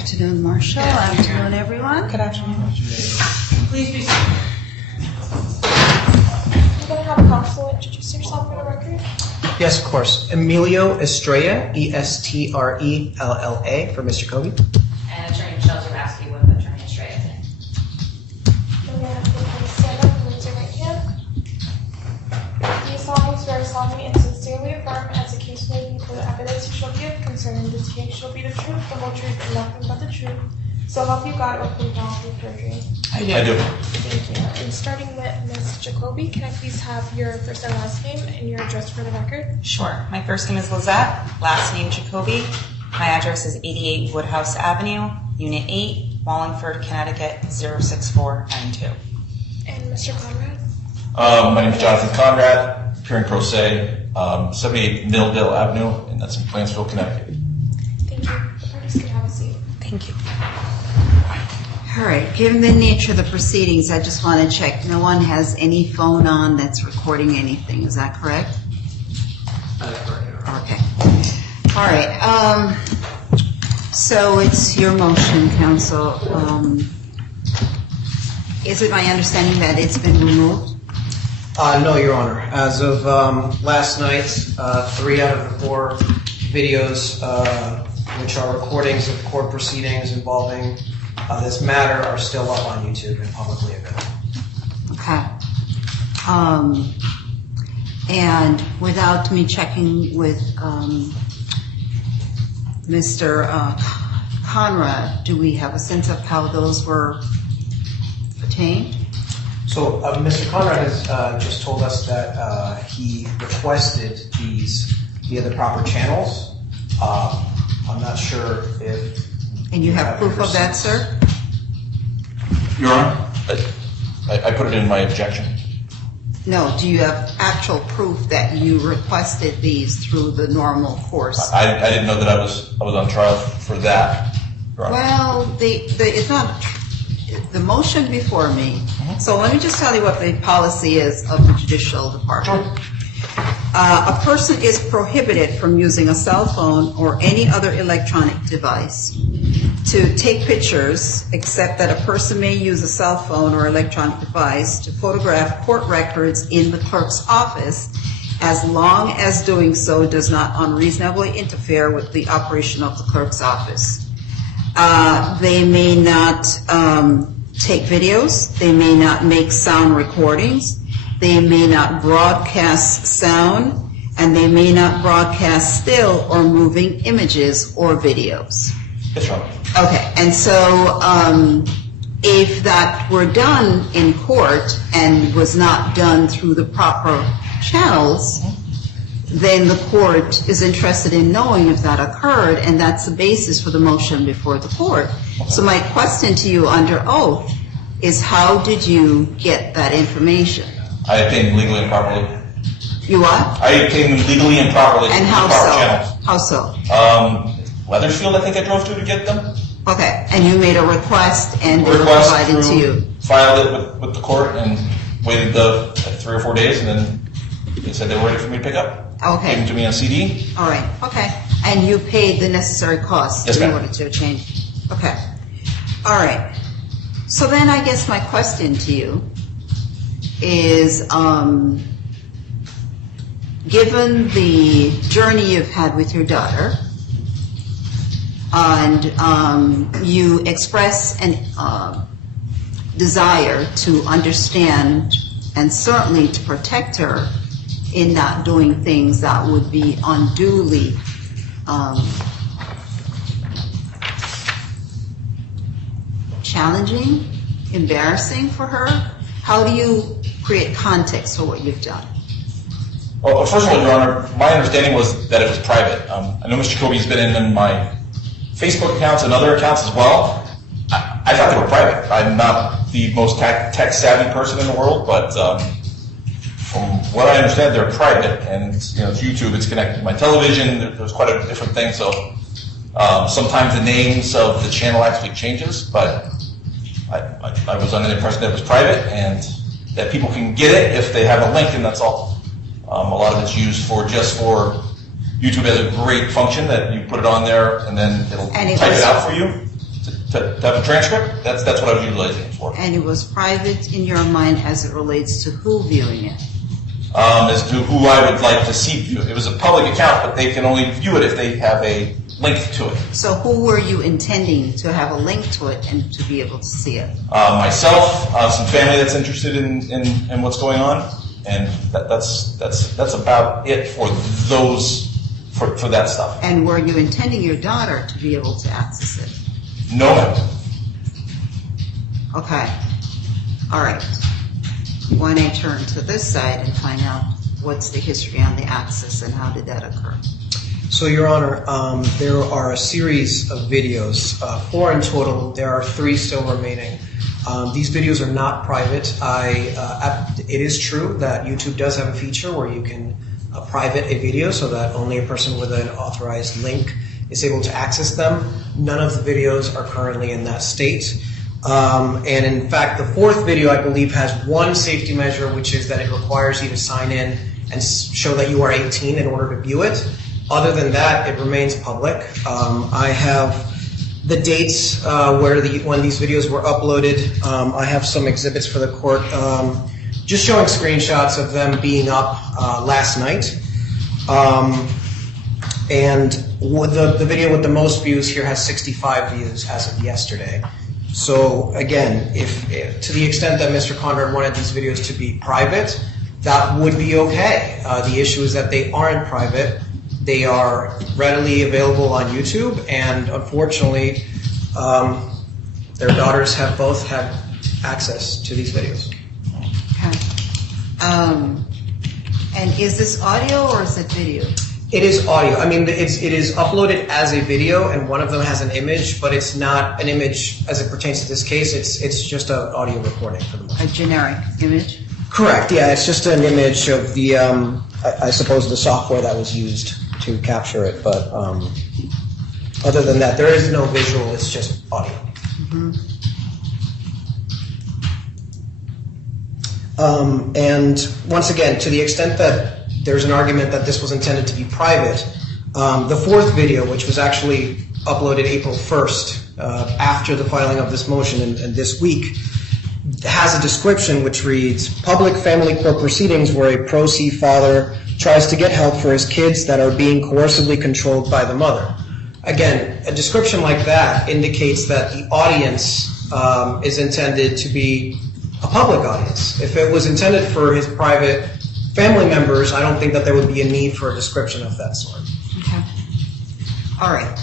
afternoon, Marshall. Good afternoon, everyone. Good afternoon. Please be seated. I'm going to have counsel introduce yourself for the record. Yes, of course. Emilio Estrella, Estrella, for Mr. Kobe. And Attorney Michelle Zerowski with Attorney Estrella. I'm going to have to stand up and raise your right hand. Do you solemnly swear solemnly and sincerely affirm, as the case may be, for the evidence you shall give concerning this case shall be the truth, the whole truth, and nothing but the truth? So help you God, or plead not with perjury. I do. Thank you. And starting with Ms. Jacoby, can I please have your first and last name and your address for the record? Sure. My first name is Lizette, last name Jacoby. My address is 88 Woodhouse Avenue, Unit 8, Wallingford, Connecticut, 06492. And Mr. Conrad? My name is Jonathan Conrad, appearing pro se, 78 Milldale Avenue, and that's in Planceville, Connecticut. Thank you. The parties can have a seat. Thank you. All right. Given the nature of the proceedings, I just want to check. No one has any phone on that's recording anything. Is that correct? That is correct. Okay. All right. So it's your motion, counsel. Is it my understanding that it's been removed? No, Your Honor. As of last night, 3 out of the 4 videos, which are recordings of court proceedings involving this matter, are still up on YouTube and publicly available. Okay. And without me checking with Mr. Conrad, do we have a sense of how those were obtained? So Mr. Conrad has just told us that he requested these via the proper channels. I'm not sure if... And you have proof of that, sir? Your Honor, I put it in my objection. No, do you have actual proof that you requested these through the normal course? I didn't know that I was on trial for that, Your Honor. Well, it's not the motion before me. So let me just tell you what the policy is of the Judicial Department. A person is prohibited from using a cell phone or any other electronic device to take pictures, except that a person may use a cell phone or electronic device to photograph court records in the clerk's office, as long as doing so does not unreasonably interfere with the operation of the clerk's office. They may not take videos, they may not make sound recordings, they may not broadcast sound, and they may not broadcast still or moving images or videos. Yes, Your Honor. Okay, and so if that were done in court and was not done through the proper channels, then the court is interested in knowing if that occurred, and that's the basis for the motion before the court. So my question to you under oath is, how did you get that information? I obtained them legally and properly. You what? I obtained them legally and properly. And through how the proper so? channels. How so? Weathersfield, I think I drove to get them. Okay, and you made a request and they were Request provided to you? Filed it with the court and waited 3 or 4 days, and then they said they were ready for me to pick up. Okay. Gave them to me on CD. All right, okay. And you paid the necessary costs Yes, in ma'am. order to change? Okay. All right. So then I guess my question to you is, given the journey you've had with your daughter, and you express a desire to understand and certainly to protect her in not doing things that would be unduly challenging, embarrassing for her, how do you create context for what you've done? Well, first of all, Your Honor, my understanding was that it was private. I know Mr. Kobe's been in my Facebook accounts and other accounts as well. I thought they were private. I'm not the most tech-savvy person in the world, but from what I understand, they're private. And it's YouTube. It's connected to my television. There's quite a different thing. So sometimes the names of the channel actually changes, but I was under the impression that it was private and that people can get it if they have a link, and that's all. A lot of it's used just for YouTube has a great function that you put it on there and then it'll type it out for you. to have a transcript, that's what I was utilizing it for. And it was private in your mind as it relates to who viewing it? As to who I would like to see view it. It was a public account, but they can only view it if they have a link to it. So who were you intending to have a link to it and to be able to see it? Myself, some family that's interested in what's going on, and that's about it for those for that stuff. And were you intending your daughter to be able to access it? No, ma'am. Okay. All right. Why don't I turn to this side and find out what's the history on the access and how did that occur? So, Your Honor, there are a series of videos, 4 in total. There are 3 still remaining. These videos are not private. It is true that YouTube does have a feature where you can private a video so that only a person with an authorized link is able to access them. None of the videos are currently in that state. And in fact, the 4th video, I believe, has one safety measure, which is that it requires you to sign in and show that you are 18 in order to view it. Other than that, it remains public. I have the dates when these videos were uploaded. I have some exhibits for the court, just showing screenshots of them being up last night. And the video with the most views here has 65 views as of yesterday. So again, if to the extent that Mr. Conrad wanted these videos to be private, that would be okay. The issue is that they aren't private. They are readily available on YouTube, and unfortunately, their daughters have both had access to these videos. Okay. And is this audio or is it video? It is audio. I mean, it is uploaded as a video, and one of them has an image, but it's not an image as it pertains to this case. It's just an audio recording for the most part. A generic image? Correct. Yeah, it's just an image of the, I suppose, the software that was used to capture it. But other than that, there is no visual. It's just audio. Mm-hmm. And once again, to the extent that there's an argument that this was intended to be private, the 4th video, which was actually uploaded April 1st, after the filing of this motion and this week, has a description which reads, public family court proceedings where a pro se father tries to get help for his kids that are being coercively controlled by the mother. Again, a description like that indicates that the audience is intended to be a public audience. If it was intended for his private family members, I don't think that there would be a need for a description of that sort. Okay. All right.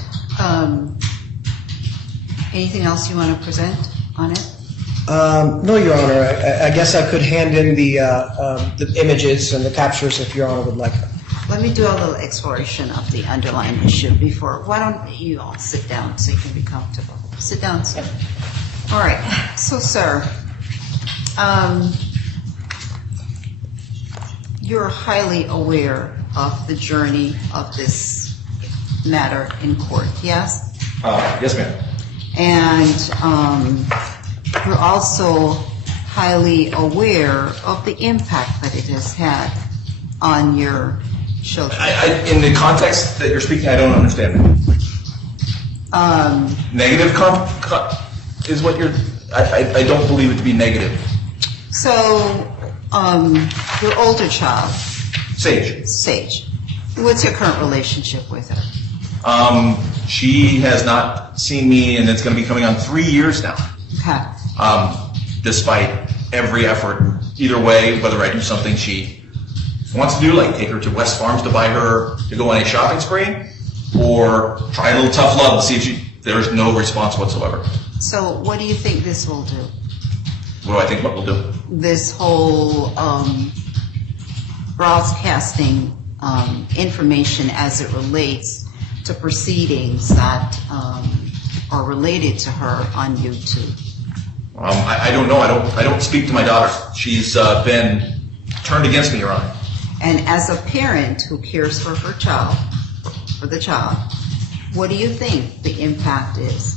Anything else you want to present on it? No, Your Honor. I guess I could hand in the images and the captures if Your Honor would like them. Let me do a little exploration of the underlying issue before. Why don't you all sit down so you can be comfortable? Sit down, sir. All right. So, sir, you're highly aware of the journey of this matter in court, yes? Yes, ma'am. And you're also highly aware of the impact that it has had on your children. In the context that you're speaking, I don't understand. Negative is what you're. I don't believe it to be negative. So, your older child, Sage. what's your current relationship with her? She has not seen me, and it's going to be coming on 3 years now. Okay. Despite every effort, either way, whether I do something she wants to do, like take her to West Farms to buy her to go on a shopping spree, or try a little tough love and see if there's no response whatsoever. So, what do you think this will do? What do I think what we'll do? This whole broadcasting information as it relates to proceedings that are related to her on YouTube. I don't know. I don't speak to my daughter. She's been turned against me, Your Honor. And as a parent who cares for her child, what do you think the impact is?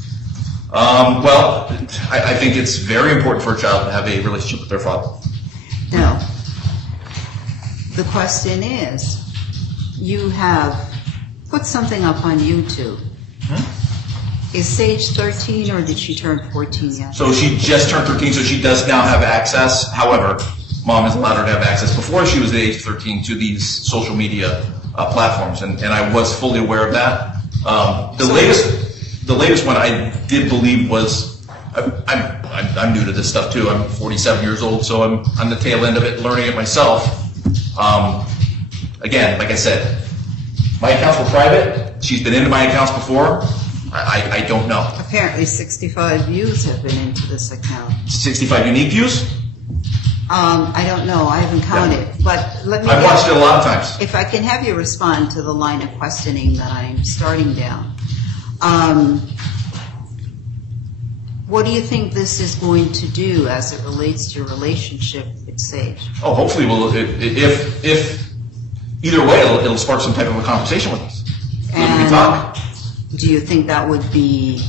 Well, I think it's very important for a child to have a relationship with their father. No. The question is, you have put something up on YouTube. Is Sage 13 or did she turn 14 yet? So she just turned 13, so she does now have access. However, mom has allowed her to have access before she was the age of 13 to these social media platforms, and I was fully aware of that. The latest one I did believe was, I'm new to this stuff too. I'm 47 years old, so I'm on the tail end of it, learning it myself. Again, like I said, my accounts were private. She's been into my accounts before. I don't know. Apparently 65 views have been into this account. 65 unique views? I don't know, I haven't counted, but let me... I've watched it a lot of times. If I can have you respond to the line of questioning that I'm starting down. What do you think this is going to do as it relates to your relationship with Sage? Oh, hopefully, if either way, it'll spark some type of a conversation with us. We can talk. Do you think that would be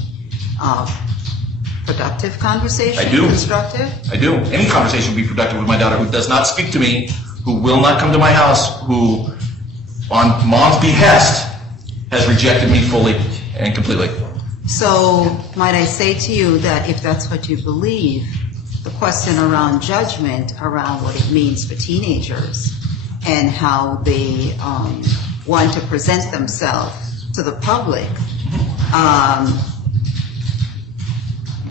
productive conversation? I do. Constructive? I do. Any conversation would be productive with my daughter who does not speak to me, who will not come to my house, who, on mom's behest, has rejected me fully and completely. So, might I say to you that if that's what you believe, the question around judgment, around what it means for teenagers and how they want to present themselves to the public,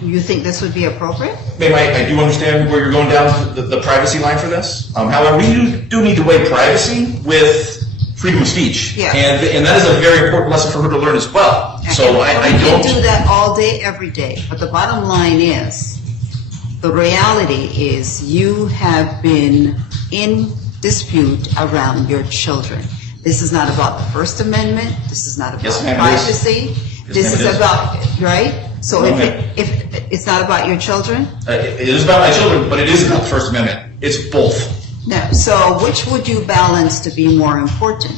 you think this would be appropriate? Ma'am, I do understand where you're going down the privacy line for this. However, we do need to weigh privacy with freedom of speech. Yeah. And that is a very important lesson for her to learn as well. So I We don't... can do that all day, every day. But the bottom line is, the reality is you have been in dispute around your children. This is not about the First Amendment. This is not about Yes, ma'am, it is. privacy. Yes, This ma'am, is it is. about, right? So No, if it's not about your children? It is about my children, but it is about the First Amendment. It's both. No. So which would you balance to be more important?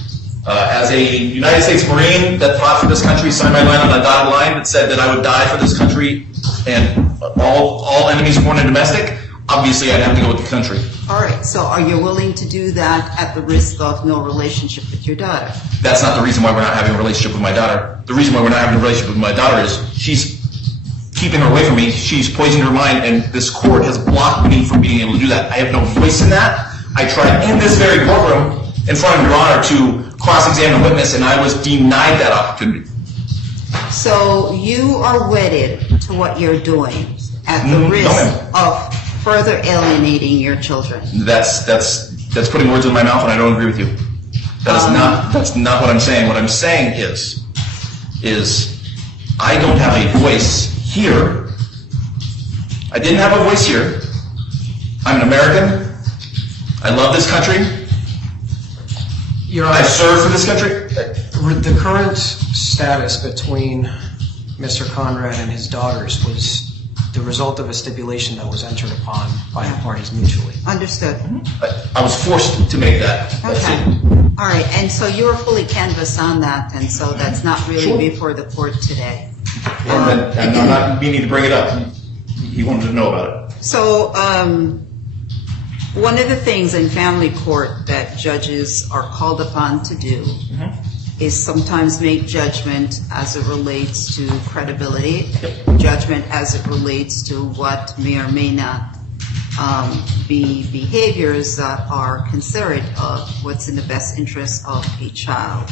As a United States Marine that fought for this country, signed my line on a dotted line that said that I would die for this country and all enemies foreign and domestic, obviously I'd have to go with the country. All right. So are you willing to do that at the risk of no relationship with your daughter? That's not the reason why we're not having a relationship with my daughter. The reason why we're not having a relationship with my daughter is she's keeping her away from me. She's poisoned her mind, and this court has blocked me from being able to do that. I have no voice in that. I tried in this very courtroom in front of Your Honor to cross-examine a witness, and I was denied that opportunity. So you are wedded to what you're doing at the No, risk ma'am. of further alienating your children. That's putting words in my mouth, and I don't agree with you. That's not what I'm saying. What I'm saying is I don't have a voice here. I didn't have a voice here. I'm an American. I love this country. Your I Honor, serve for this country. the current status between Mr. Conrad and his daughters was the result of a stipulation that was entered upon by the parties mutually. Understood. I was forced to make that. That's Okay. it. All right. And so you were fully canvassed on that, and so that's not really Sure. before the court today. And I'm not meaning to bring it up. He wanted to know about it. So one of the things in family court that judges are called upon to do is sometimes make judgment as it relates to credibility, judgment as it relates to what may or may not be behaviors that are considerate of what's in the best interest of a child.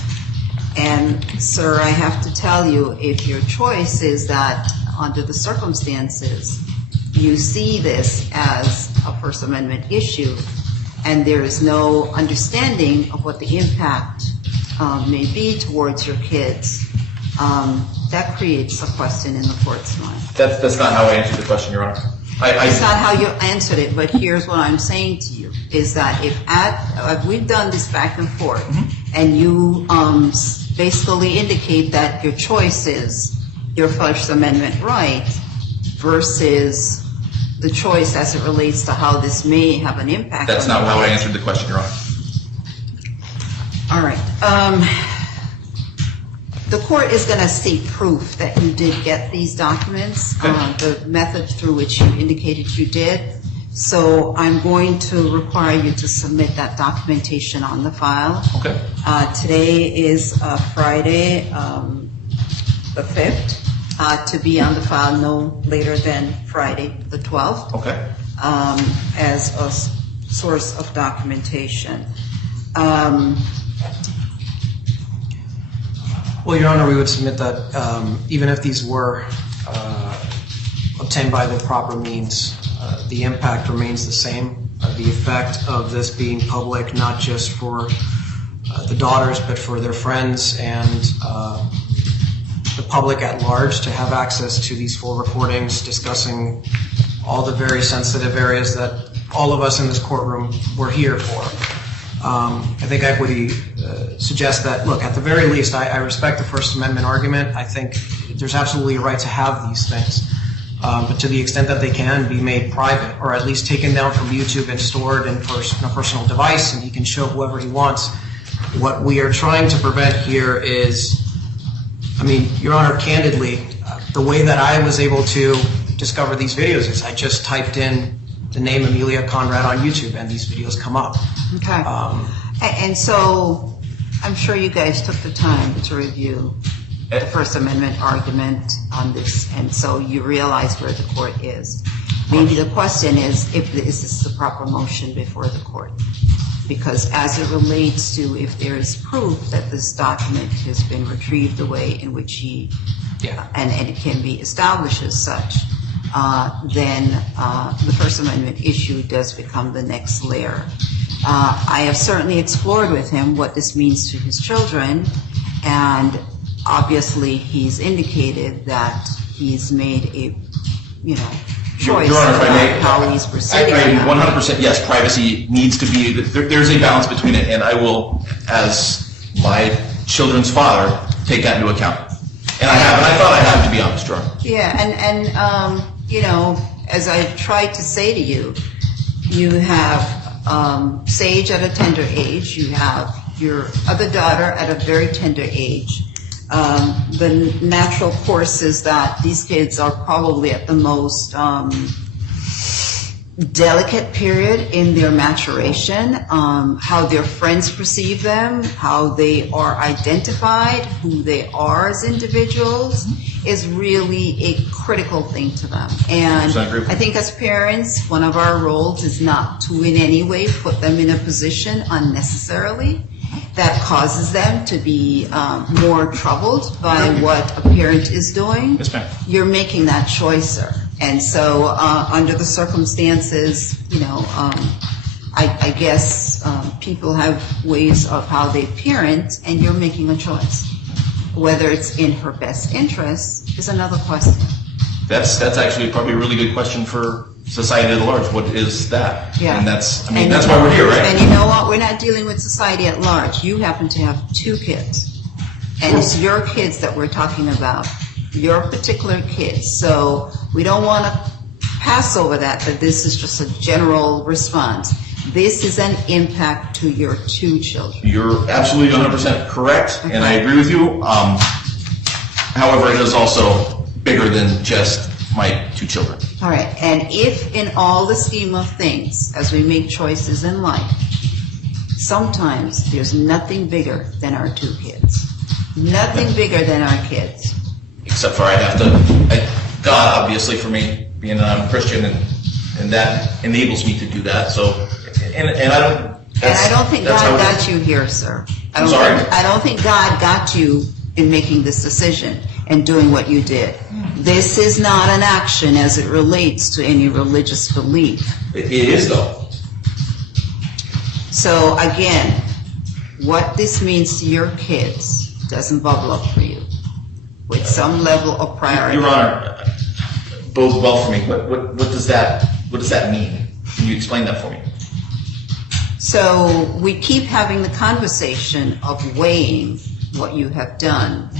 And, sir, I have to tell you, if your choice is that under the circumstances you see this as a First Amendment issue and there is no understanding of what the impact may be towards your kids, that creates a question in the court's mind. That's not how I answered the question, Your Honor. It's not how you answered it, but here's what I'm saying to you, is that if we've done this back and forth, and you basically indicate that your choice is your First Amendment right versus the choice as it relates to how this may have an impact. That's on not your how I kids. answered the question, Your Honor. All right. The court is going to seek proof that you did get these documents, the method through which you indicated you did. So I'm going to require you to submit that documentation on the file. Okay. Today is Friday, the 5th. to be on the file no later than Friday, the 12th, Okay. as a source of documentation. Well, Your Honor, we would submit that even if these were obtained by the proper means, the impact remains the same. The effect of this being public, not just for the daughters, but for their friends and the public at large to have access to these full recordings discussing all the very sensitive areas that all of us in this courtroom were here for. I think equity suggests that, look, at the very least, I respect the First Amendment argument. I think there's absolutely a right to have these things. But to the extent that they can be made private, or at least taken down from YouTube and stored in a personal device, and he can show whoever he wants. What we are trying to prevent here is, I mean, Your Honor, candidly, the way that I was able to discover these videos is I just typed in the name Amelia Conrad on YouTube, and these videos come up. Okay. And so I'm sure you guys took the time to review the First Amendment argument on this, and so you realize where the court is. Maybe the question is this the proper motion before the court? Because as it relates to if there is proof that this document has been retrieved the way in which he, and it can be established as such, then the First Amendment issue does become the next layer. I have certainly explored with him what this means to his children, and obviously he's indicated that he's made a, choice Your Honor, if I may, about how he's proceeding. I 100%, yes, privacy needs to be, there's a balance between it, and I will, as my children's father, take that into account. And I have, and I thought I had, to be honest, Your Honor. Yeah, and as I tried to say to you, you have Sage at a tender age, you have your other daughter at a very tender age. The natural course is that these kids are probably at the most delicate period in their maturation, how their friends perceive them, how they are identified, who they are as individuals is really a critical thing to them. And I think as parents, one of our roles is not to in any way put them in a position unnecessarily that causes them to be more troubled by what a parent is doing. Yes, ma'am. You're making that choice, sir. And so under the circumstances, I guess people have ways of how they parent, and you're making a choice. Whether it's in her best interest is another question. That's actually probably a really good question for society at large. What is that? Yeah. And that's why we're here, right? And you know what? We're not dealing with society at large. You happen to have 2 kids. And it's your kids that we're talking about. Your particular kids. So we don't want to pass over that this is just a general response. This is an impact to your 2 children. You're absolutely 100% correct, and I agree with you. However, it is also bigger than just my 2 children. All right. And if in all the scheme of things, as we make choices in life, sometimes there's nothing bigger than our 2 kids. Nothing bigger than our kids. Except for God, obviously, for me, being that I'm a Christian, and that enables me to do that. So, and I don't think God got you here, sir. I don't think God got you in making this decision and doing what you did. This is not an action as it relates to any religious belief. It is, though. So again, what this means to your kids doesn't bubble up for you with some level of priority. Your Honor, bodes well for me. What does that mean? Can you explain that for me? So we keep having the conversation of weighing what you have done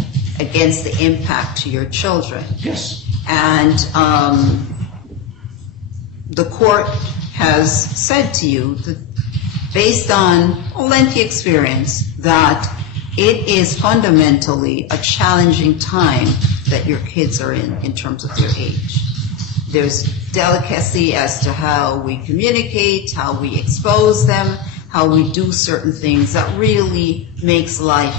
against the impact to your children. Yes. And the court has said to you that based on a lengthy experience that it is fundamentally a challenging time that your kids are in terms of their age. There's delicacy as to how we communicate, how we expose them, how we do certain things that really makes life,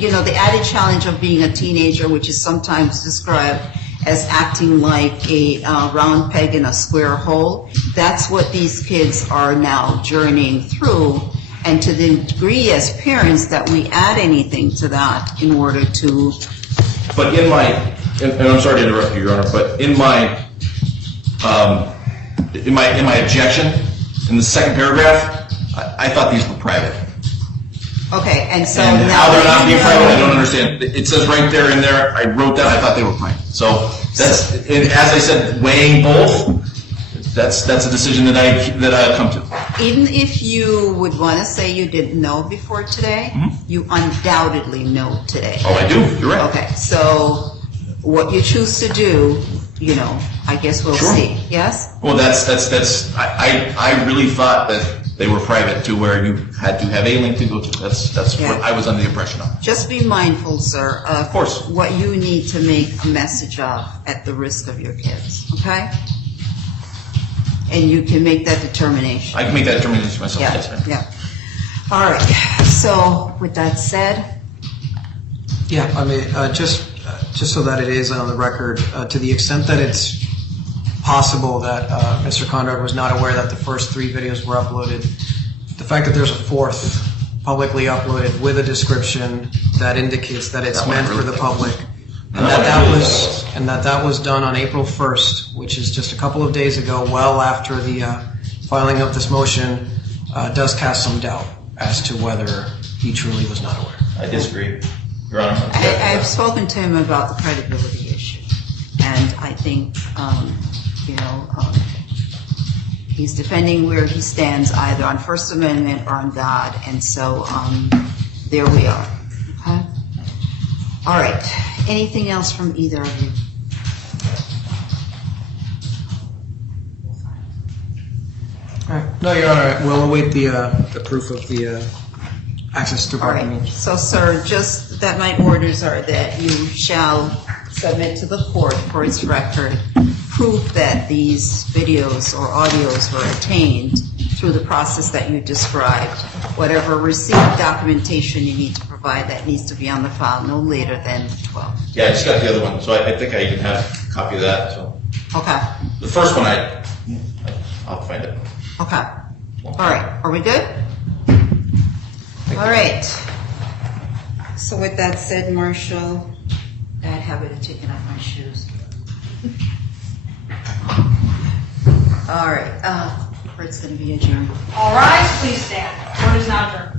the added challenge of being a teenager, which is sometimes described as acting like a round peg in a square hole. That's what these kids are now journeying through. And to the degree as parents that we add anything to that in order to... But and I'm sorry to interrupt you, Your Honor, but in my objection, in the second paragraph, I thought these were private. Okay, and so And now... how they're not being private, I don't understand. It says right there in there, I wrote down, I thought they were private. So that's, as I said, weighing both, that's a decision that I've come to. Even if you would want to say you didn't know before today, you undoubtedly know today. Oh, I do, you're right. Okay, so what you choose to do, I guess we'll Sure. see, yes? Well, I really thought that they were private to where you had to have a link to go to. That's Yeah. what I was under the impression of. Just be mindful, sir, of course. what you need to make a message of at the risk of your kids, okay? And you can make that determination. I can make that determination myself, Yeah, yes, ma'am. yeah. All right, so with that said, Yeah, I mean, just so that it is on the record, to the extent that it's possible that Mr. Conrad was not aware that the first 3 videos were uploaded, the fact that there's a 4th publicly uploaded with a description that indicates that it's meant for the public, and that was done on April 1st, which is just a couple of days ago, well after the filing of this motion, does cast some doubt as to whether he truly was not aware. I disagree, Your Honor. I've spoken to him about the credibility issue, and I think, he's defending where he stands either on First Amendment or on God, and so there we are. Okay? All right. Anything else from either of you? All right. No, Your Honor, we'll await the proof of the access to All right. parking. So, sir, just that my orders are that you shall submit to the court for its record proof that these videos or audios were obtained through the process that you described. Whatever receipt documentation you need to provide, that needs to be on the file no later than 12. Yeah, I just got the other one, so I think I even have a copy of that. So Okay. the first one, I'll find it. Okay. All right. Are we good? All right. So with that said, Marshall, bad habit of taking off my shoes. All right. Court's going to be adjourned. All rise, please stand. Court is now adjourned.